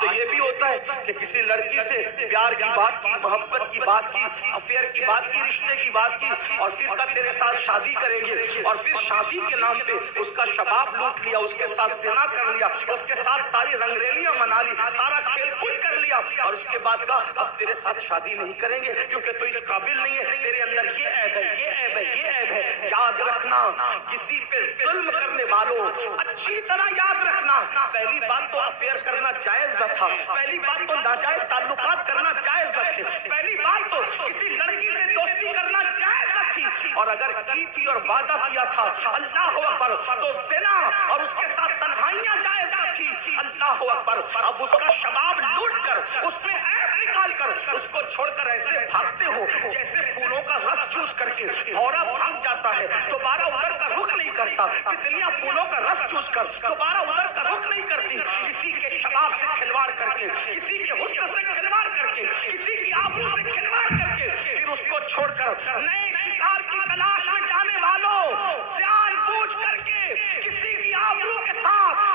تو یہ بھی ہوتا ہے کہ کسی لڑکی سے پیار کی بات کی، محبت کی بات کی، افیئر کی بات کی، رشتے کی بات کی، اور پھر کا تیرے ساتھ شادی کریں گے، اور پھر شادی کے نام پہ اس کا شباب لوٹ لیا، اس کے ساتھ زنا کر لیا، اس کے ساتھ ساری رنگریلیاں منا لی، سارا کھیل کود کر لیا، اور اس کے بعد کہا اب تیرے ساتھ شادی نہیں کریں گے کیونکہ تو اس قابل نہیں ہے، تیرے اندر یہ عیب ہے، یہ عیب ہے، یہ عیب ہے۔ یاد رکھنا، کسی پہ ظلم کرنے والوں اچھی طرح یاد رکھنا، پہلی بات تو افیئر کرنا جائز نہ تھا، پہلی بات تو ناجائز تعلقات کرنا جائز نہ تھے، پہلی بات تو کسی لڑکی سے دوستی کرنا جائز نہ تھی، اور اگر کی تھی اور وعدہ کیا تھا اللہ اکبر تو زنا اور اس کے ساتھ تنہائیاں جائز نہ تھی، اللہ اکبر۔ اب اس کا شباب لوٹ کر، اس میں عیب نکال کر اس کو چھوڑ کر ایسے بھاگتے ہو جیسے پھولوں کا رس چوس کر کے بھورا بھاگ جاتا ہے، دوبارہ ادھر کا رخ نہیں کرتا، تتلیاں پھولوں کا رس چوس کر دوبارہ ادھر کا رخ نہیں کرتی، کسی کے شباب سے کھلواڑ کر کے، کسی کے حسن سے کھلواڑ کر کے، کسی کی آبرو سے کھلواڑ کر کے، پھر اس کو چھوڑ کر نئے شکار کی تلاش میں جانے والوں، جان بوجھ کر کے کسی کی آبرو کے ساتھ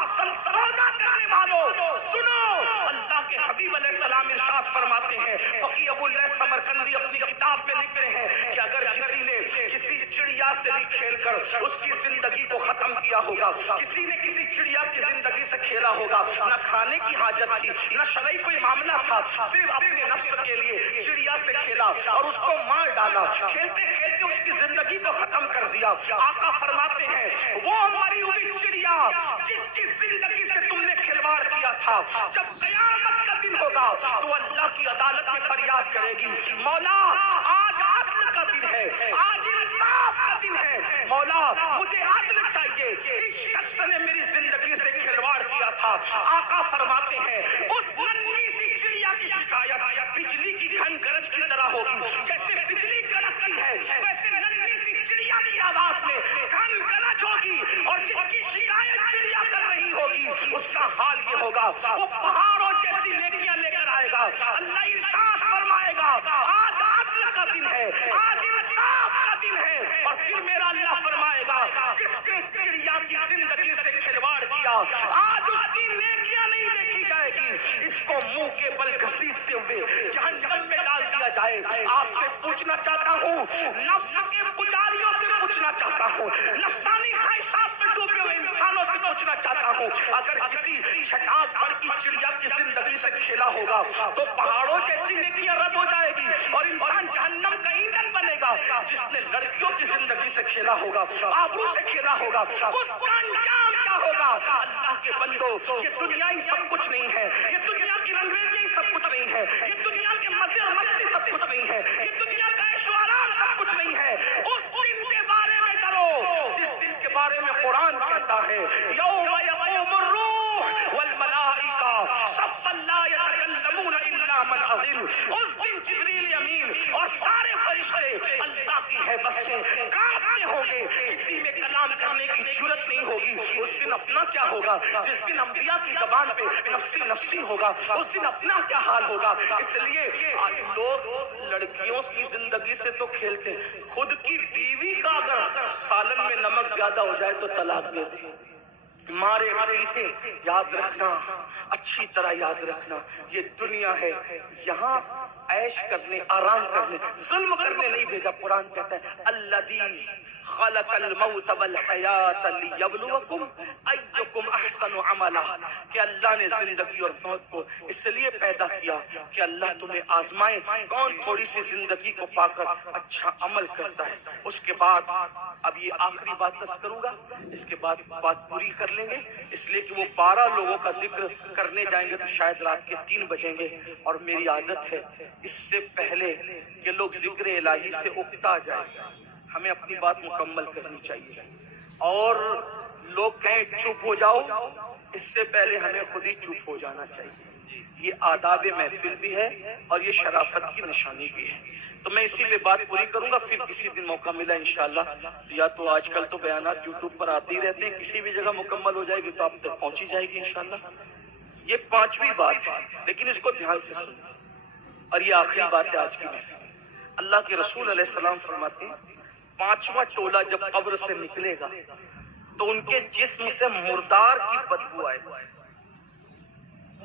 سودا کرنے والوں، سنو اللہ کے حبیب علیہ السلام ارشاد فرماتے ہیں، فقیہ ابو اللہ سمرقندی اپنی کتاب میں لکھتے ہیں کہ اگر کسی نے کسی چڑیا سے بھی کھیل کر اس کی زندگی کو ختم کیا ہوگا، کسی نے کسی چڑیا کی زندگی سے کھیلا ہوگا، نہ کھانے کی حاجت تھی، نہ شرعی کوئی معاملہ تھا، صرف اپنے نفس کے لیے چڑیا سے کھیلا اور اس کو مار ڈالا، کھیلتے کھیلتے اس کی زندگی کو ختم کر دیا، آقا فرماتے ہیں وہ مری ہوئی چڑیا جس کی زندگی سے تم نے کھلواڑ کیا تھا، جب قیامت کا دن ہوگا تو اللہ کی عدالت میں فریاد کرے گی، مولا آج عدل کا دن ہے، آج انصاف کا دن ہے، مولا مجھے عدل چاہیے، اس شخص نے میری زندگی سے کھلواڑ کیا تھا۔ آقا فرماتے ہیں اس ننھی سی چڑیا کی شکایت بجلی کی گھن گرج کی طرح ہوگی، جیسے بجلی کڑکتی ہے ویسے ننھی سی چڑیا کی آواز میں گھن گرج ہوگی، اور جس کی شکایت چڑیا کر رہی ہوگی اس کا حال یہ ہوگا، وہ پہاڑوں جیسی نیکیاں لے کر آئے گا، اللہ ارشاد فرمائے گا آج عدل کا دن ہے، آج انصاف کا دن ہے، اور پھر میرا اللہ فرمائے گا جس نے چڑیا کی زندگی سے کھلواڑ کیا آج اس کی نیکیاں نہیں دیکھی جائے گی، اس کو منہ کے بل گھسیٹتے ہوئے جہنم میں ڈال دیا جائے۔ آپ سے پوچھنا چاہتا ہوں، نفس کے پجاریوں سے پوچھنا چاہتا ہوں، نفسانی خواہشات میں ڈوبے ہوئے انسانوں سے پوچھنا چاہتا ہوں، اگر کسی چھٹاک بڑھ کی چڑیا کی زندگی سے کھیلا ہوگا تو پہاڑوں جیسی نیکیاں رد ہو جائے گی اور انسان جہنم کا ایندھن بنے گا۔ جس نے لڑکیوں کی زندگی سے کھیلا ہوگا، آبرو سے کھیلا ہوگا، اس کا انجام کیا ہوگا؟ اللہ کے بندو، یہ دنیا ہی سب کچھ نہیں ہے، یہ دنیا کی رنگریزیاں ہی سب کچھ نہیں ہے، یہ دنیا کے مزے اور مستی سب کچھ نہیں ہے، یہ دنیا کا عیش و آرام سب کچھ نہیں ہے۔ اس دن کے بارے میں ڈرو جس دن کے بارے میں قرآن کہتا ہے یوم یقوم الروح والملائکہ صفا لا یتکلمون الا من اذن، اس دن جبریل امین اور سارے فرشتے اللہ کی ہیبت سے کانپتے ہوں گے، کسی میں کلام کرنے کی جرت نہیں ہوگی۔ اس دن اپنا کیا ہوگا؟ جس دن انبیاء کی زبان پہ نفسی نفسی ہوگا، اس دن اپنا کیا حال ہوگا؟ اس لیے آج لوگ لڑکیوں کی زندگی سے تو کھیلتے ہیں، خود کی بیوی کا اگر سالن میں نمک زیادہ ہو جائے تو طلاق دے دیں، مارے پیٹے۔ یاد رکھنا، اچھی طرح یاد رکھنا، یہ دنیا ہے، یہاں عیش کرنے، آرام کرنے، ظلم کرنے نہیں بھیجا۔ قرآن کہتا ہے الذی خلق الموت والحیات لیبلوکم ایکم احسن عملا، کہ اللہ نے زندگی اور موت کو اس لیے پیدا کیا کہ اللہ تمہیں آزمائے کون تھوڑی سی زندگی کو پا کر اچھا عمل کرتا ہے۔ اس کے بعد اب یہ آخری بات کروں گا، اس کے بعد بات پوری کر لیں گے، اس لیے کہ وہ 12 لوگوں کا ذکر کرنے جائیں گے تو شاید رات کے 3 بجیں گے، اور میری عادت ہے اس سے پہلے کہ لوگ ذکر الہی سے اکتا جائیں ہمیں اپنی بات مکمل کرنی چاہیے، اور لوگ کہیں چپ ہو جاؤ، اس سے پہلے ہمیں خود ہی چپ ہو جانا چاہیے۔ یہ آداب محفل بھی ہے اور یہ شرافت کی نشانی بھی ہے۔ تو میں اسی پہ بات پوری کروں گا، پھر کسی دن موقع ملا انشاءاللہ، یا تو آج کل تو بیانات یوٹیوب پر آتے ہی رہتے ہیں، کسی بھی جگہ مکمل ہو جائے گی تو آپ تک پہنچی جائے گی انشاءاللہ۔ یہ 5ویں بات ہے، لیکن اس کو دھیان سے سنیں، اور یہ آخری بات ہے آج کی محفل۔ اللہ کے رسول علیہ السلام فرماتے ہیں 5واں ٹولہ جب قبر سے نکلے گا تو ان کے جسم سے مردار کی بدبو آئے گی،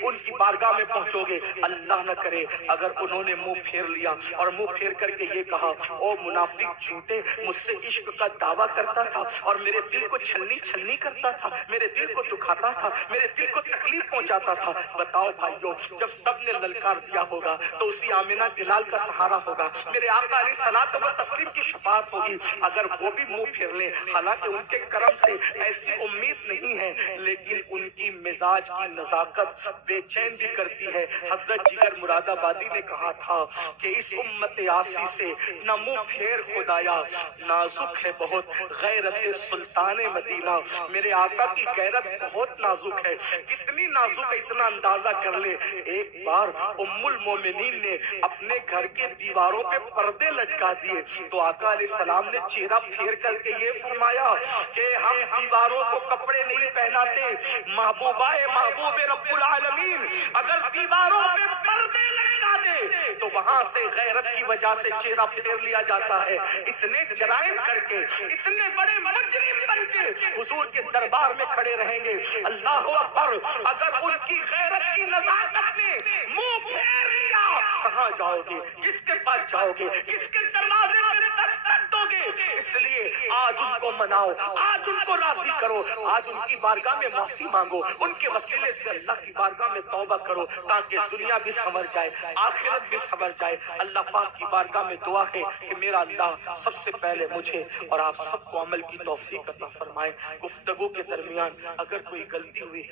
ان کی بارگاہ میں پہنچو گے، اللہ نہ کرے اگر انہوں نے منہ پھیر لیا اور منہ پھیر کر کے یہ کہا او منافق جھوٹے، مجھ سے عشق کا دعویٰ کرتا تھا اور میرے دل کو چھلنی چھلنی کرتا تھا، میرے دل کو دکھاتا تھا، میرے دل کو تکلیف پہنچاتا تھا۔ بتاؤ بھائیو، جب سب نے للکار دیا ہوگا تو اسی آمنہ بلال کا سہارا ہوگا، میرے آقا علیہ الصلوۃ والتسلیم کی شفاعت ہوگی۔ اگر وہ بھی منہ پھیر لیں، حالانکہ ان کے کرم سے ایسی امید نہیں ہے، لیکن ان کی مزاج کی نزاکت بے چین بھی کرتی ہے۔ حضرت جگر مراد آبادی نے کہا تھا کہ اس امت آسی سے نہ منہ پھیر خدایا، نازک ہے بہت غیرت سلطان مدینہ۔ میرے آقا کی غیرت بہت نازک ہے، کتنی نازک ہے اتنا اندازہ کر لے۔ ایک بار ام المومنین نے اپنے گھر کے دیواروں پہ پردے لٹکا دیے تو آقا علیہ السلام نے چہرہ پھیر کر کے یہ فرمایا کہ ہم دیواروں کو کپڑے نہیں پہناتے، محبوبہ محبوب رب العالمین اگر دیواروں پہ پردے لگا دے تو وہاں سے غیرت کی وجہ سے چہرہ پھیر لیا جاتا ہے۔ اتنے جرائم کر کے، اتنے بڑے مجرم بن کے حضور کے دربار میں کھڑے رہیں گے، اللہ اکبر، اگر ان کی غیرت کی نزاکت نے منہ پھیر لیا کہاں جاؤ گے؟ کس کے پاس جاؤ گے؟ کس کے دروازے پہ دستک دو گے؟ اس لیے آج ان کو مناؤ، آج ان کو راضی کرو، آج ان کی بارگاہ میں معافی مانگو، ان کے وسیلے سے اللہ کی بارگاہ میں توبہ کرو تاکہ دنیا بھی سنور جائے، آخرت بھی سنور جائے۔ اللہ پاک کی بارگاہ میں دعا ہے کہ میرا اللہ سب سے پہلے مجھے اور آپ سب کو عمل کی توفیق عطا فرمائے۔ گفتگو کے درمیان اگر کوئی غلطی ہوئی